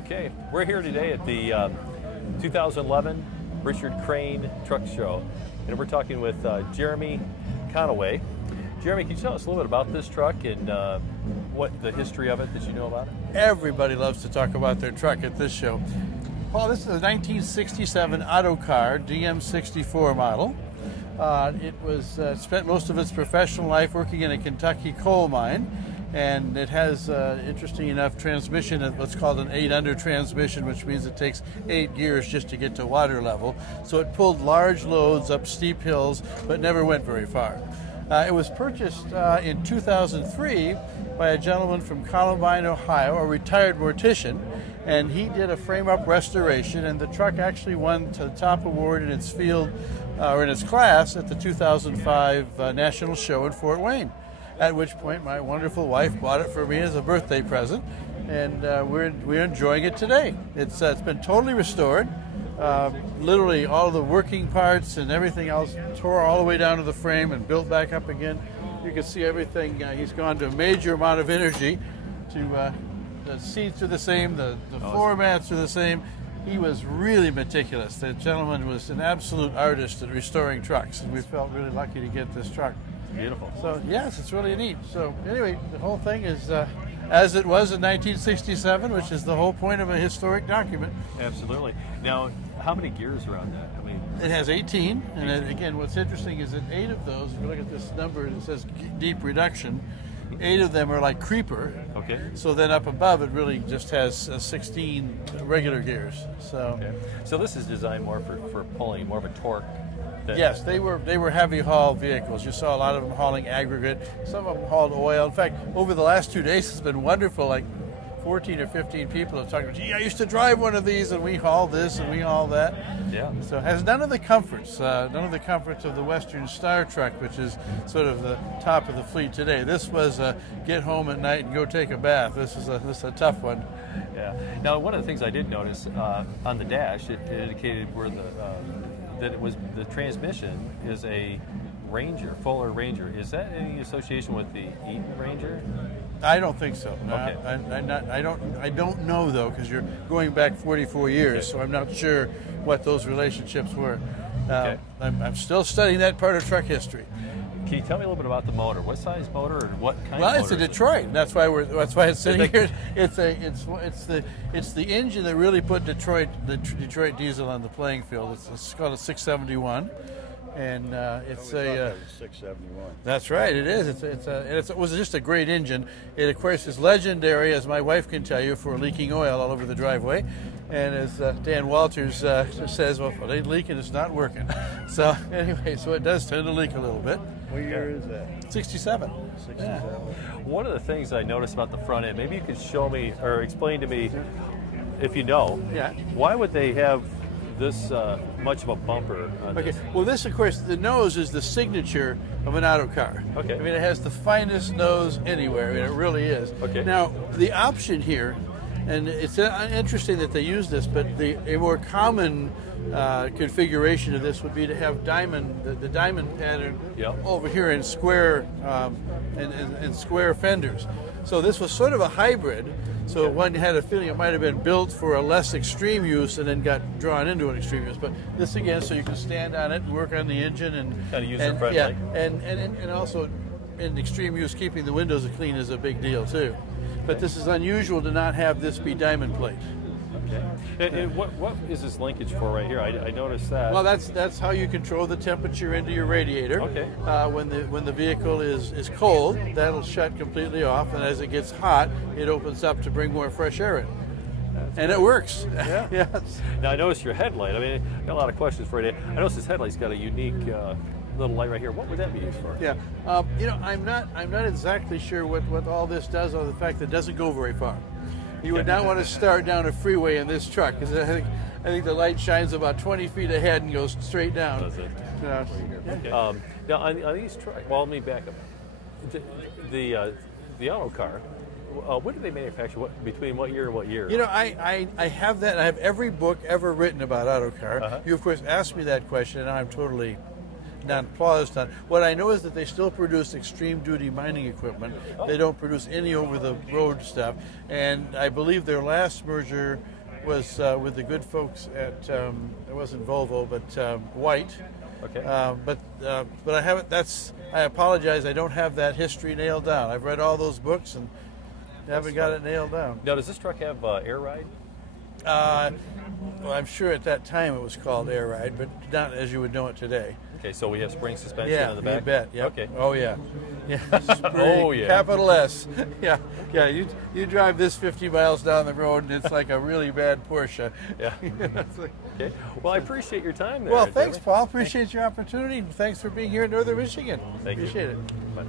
Okay, we're here today at the 2011 Richard Crane Truck Show, and we're talking with Jeremy Conaway. Jeremy, can you tell us a little bit about this truck and what the history of it that you know about it? Everybody loves to talk about their truck at this show. Paul, this is a 1967 AutoCar DM64 model. It was spent most of its professional life working in a Kentucky coal mine, and it has, interesting enough, transmission, what's called an 8-under transmission, which means it takes 8 gears just to get to water level. So it pulled large loads up steep hills, but never went very far. It was purchased in 2003 by a gentleman from Columbine, Ohio, a retired mortician, and he did a frame-up restoration, and the truck actually won the top award in its field, or in its class, at the 2005 National Show in Fort Wayne. At which point my wonderful wife bought it for me as a birthday present, and we're enjoying it today. It's been totally restored. Literally all the working parts and everything else tore all the way down to the frame and built back up again. You can see everything. He's gone to a major amount of energy to the seats are the same, the floor mats are the same. He was really meticulous. The gentleman was an absolute artist at restoring trucks, and we felt really lucky to get this truck. Beautiful. So yes, it's really neat. So anyway, the whole thing is as it was in 1967, which is the whole point of a historic document. Absolutely. Now, how many gears are on that? I mean, it has 18, and again, what's interesting is that 8 of those, if you look at this number, it says deep reduction. 8 of them are like creeper. Okay. So then up above, it really just has 16 regular gears. So. Okay. So this is designed more for pulling, more of a torque. Yes, they were heavy haul vehicles. You saw a lot of them hauling aggregate. Some of them hauled oil. In fact, over the last 2 days, it's been wonderful. Like 14 or 15 people have talked about, gee, I used to drive one of these, and we haul this and we haul that. Yeah. So it has none of the comforts of the Western Star truck, which is sort of the top of the fleet today. This was get home at night and go take a bath. This is a tough one. Yeah. Now, one of the things I did notice on the dash, it indicated where that it was the transmission is a Ranger, Fuller Ranger. Is that any association with the Eaton Ranger? I don't think so. No, okay. I don't know though, because you're going back 44 years, okay. So I'm not sure what those relationships were. Okay. I'm still studying that part of truck history. Can you tell me a little bit about the motor? What size motor or what kind of motor? Well, it's a Detroit. That's why it's sitting here. It's the engine that really put the Detroit diesel on the playing field. It's called a 671, and it's a 671. That's right. It is. It was just a great engine. It of course is legendary, as my wife can tell you, for leaking oil all over the driveway. And as Dan Walters says, well, if it ain't leaking, it's not working. So anyway, so it does tend to leak a little bit. What year is that? 67. 67. Yeah. One of the things I noticed about the front end, maybe you could show me or explain to me, if you know, why would they have this much of a bumper on this? Well, this, of course, the nose is the signature of an AutoCar. Okay. I mean, it has the finest nose anywhere. I mean, it really is. Okay. Now, the option here, and it's interesting that they use this, but a more common configuration of this would be to have the diamond pattern over here in square and square fenders. So this was sort of a hybrid. So one had a feeling it might have been built for a less extreme use and then got drawn into an extreme use. But this again, so you can stand on it and work on the engine and kind of user-friendly. Yeah, and also in extreme use, keeping the windows clean is a big deal too. But this is unusual to not have this be diamond plate. Okay. And what is this linkage for right here? I noticed that. Well, that's how you control the temperature into your radiator. Okay. When the vehicle is cold, that'll shut completely off, and as it gets hot, it opens up to bring more fresh air in. And it works. Yeah. Yes. Now I noticed your headlight. I mean, I got a lot of questions for you. I noticed this headlight's got a unique little light right here. What would that be used for? Yeah. I'm not exactly sure what all this does, other than the fact that it doesn't go very far. You would not want to start down a freeway in this truck, because I think the light shines about 20 feet ahead and goes straight down. Does it? Okay. Now on these trucks, well, let me back up. The AutoCar, when did they manufacture? Between what year and what year? You know, I have that. I have every book ever written about AutoCar. You of course asked me that question, and I'm totally Paul has done. What I know is that they still produce extreme duty mining equipment. They don't produce any over the road stuff. And I believe their last merger was with the good folks at it wasn't Volvo, but White. Okay. But I haven't. I apologize. I don't have that history nailed down. I've read all those books and haven't got it nailed down. Now, does this truck have air ride? Well, I'm sure at that time it was called air ride, but not as you would know it today. Okay, so we have spring suspension in the back? You bet. Yep. Okay. Oh, yeah. Oh, yeah. Capital S. Yeah. You drive this 50 miles down the road, and it's like a really bad Porsche. Yeah. Okay. Well, I appreciate your time there. Well, thanks, Jeremy. Paul. Appreciate your opportunity, and thanks for being here in Northern Michigan. Thank you. Appreciate it. Bye.